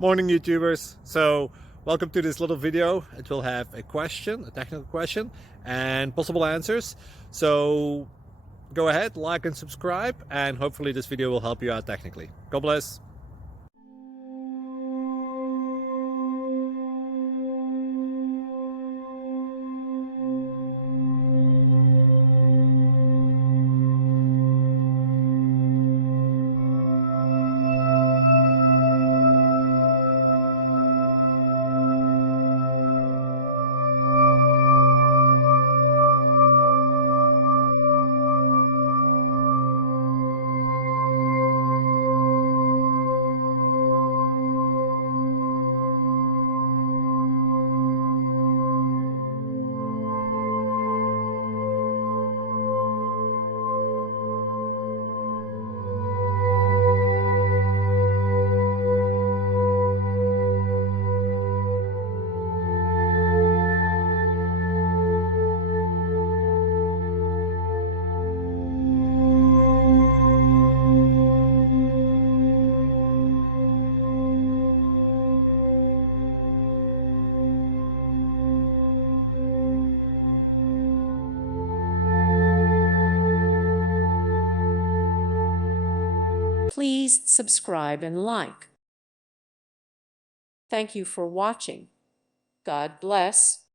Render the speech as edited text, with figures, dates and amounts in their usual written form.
Morning, YouTubers. So welcome to this little video. It will have a question, a technical question, and possible answers. So go ahead, like and subscribe, and hopefully this video will help you out technically. God bless. Please subscribe and like. Thank you for watching. God bless.